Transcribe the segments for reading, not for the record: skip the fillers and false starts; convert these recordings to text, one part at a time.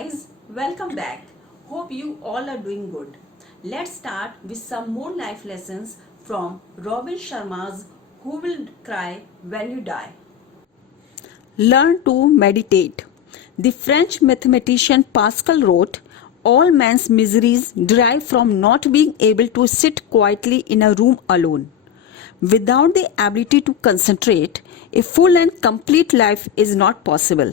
guys, welcome back. Hope you all are doing good. Let's start with some more life lessons from Robin Sharma's Who Will Cry When You Die. Learn to meditate. The French mathematician Pascal wrote, all man's miseries derive from not being able to sit quietly in a room alone. Without the ability to concentrate, a full and complete life is not possible.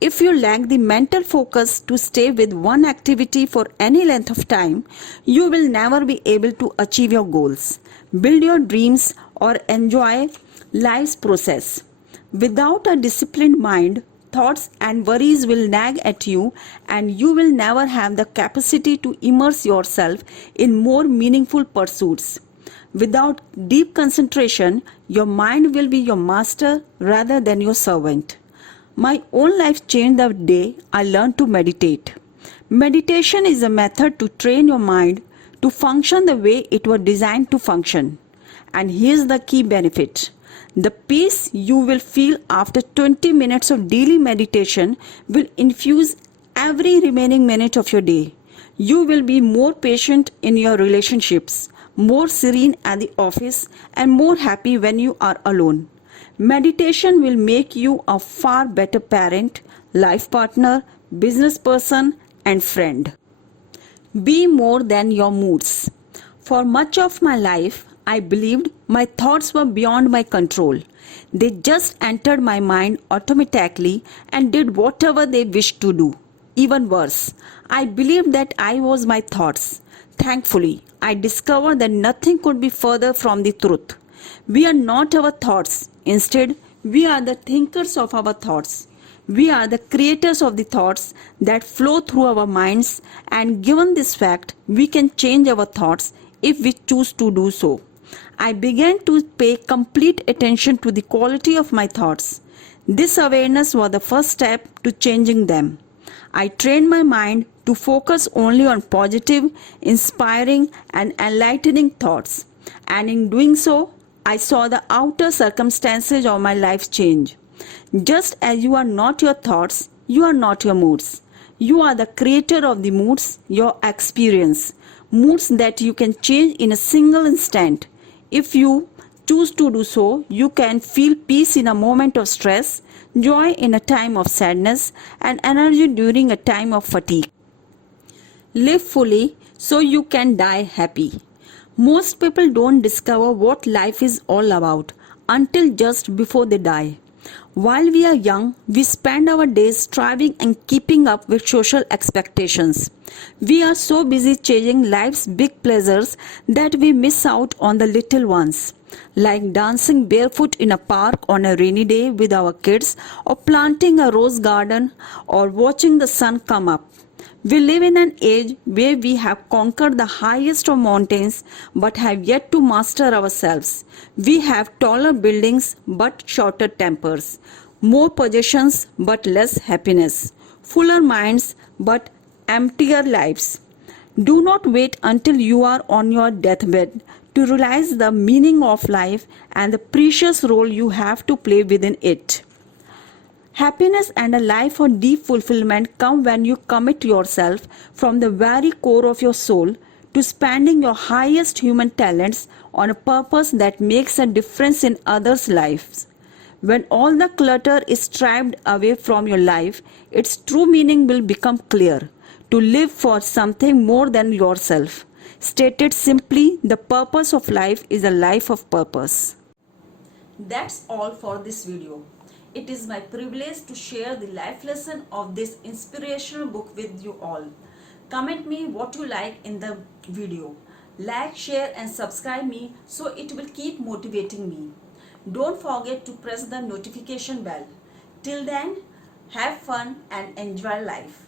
If you lack the mental focus to stay with one activity for any length of time, you will never be able to achieve your goals, build your dreams, or enjoy life's process. Without a disciplined mind, thoughts and worries will nag at you, and you will never have the capacity to immerse yourself in more meaningful pursuits. Without deep concentration, your mind will be your master rather than your servant. My own life changed the day I learned to meditate. Meditation is a method to train your mind to function the way it was designed to function. And here's the key benefit. The peace you will feel after 20 minutes of daily meditation will infuse every remaining minute of your day. You will be more patient in your relationships, more serene at the office, and more happy when you are alone. Meditation will make you a far better parent, life partner, business person, and friend. Be more than your moods. For much of my life, I believed my thoughts were beyond my control. They just entered my mind automatically and did whatever they wished to do. Even worse, I believed that I was my thoughts. Thankfully, I discovered that nothing could be further from the truth. We are not our thoughts. Instead, we are the thinkers of our thoughts. We are the creators of the thoughts that flow through our minds, and given this fact, we can change our thoughts if we choose to do so. I began to pay complete attention to the quality of my thoughts. This awareness was the first step to changing them. I trained my mind to focus only on positive, inspiring, and enlightening thoughts. And in doing so, I saw the outer circumstances of my life change. Just as you are not your thoughts, you are not your moods. You are the creator of the moods, your experience. Moods that you can change in a single instant. If you choose to do so, you can feel peace in a moment of stress, joy in a time of sadness, and energy during a time of fatigue. Live fully so you can die happy. Most people don't discover what life is all about until just before they die. While we are young, we spend our days striving and keeping up with social expectations. We are so busy chasing life's big pleasures that we miss out on the little ones, like dancing barefoot in a park on a rainy day with our kids, or planting a rose garden, or watching the sun come up. We live in an age where we have conquered the highest of mountains but have yet to master ourselves. We have taller buildings but shorter tempers, more possessions but less happiness, fuller minds but emptier lives. Do not wait until you are on your deathbed to realize the meaning of life and the precious role you have to play within it. Happiness and a life of deep fulfillment come when you commit yourself from the very core of your soul to spending your highest human talents on a purpose that makes a difference in others' lives. When all the clutter is stripped away from your life, its true meaning will become clear: to live for something more than yourself. Stated simply, the purpose of life is a life of purpose. That's all for this video. It is my privilege to share the life lesson of this inspirational book with you all. Comment me what you like in the video. Like, share and subscribe me so it will keep motivating me. Don't forget to press the notification bell. Till then, have fun and enjoy life.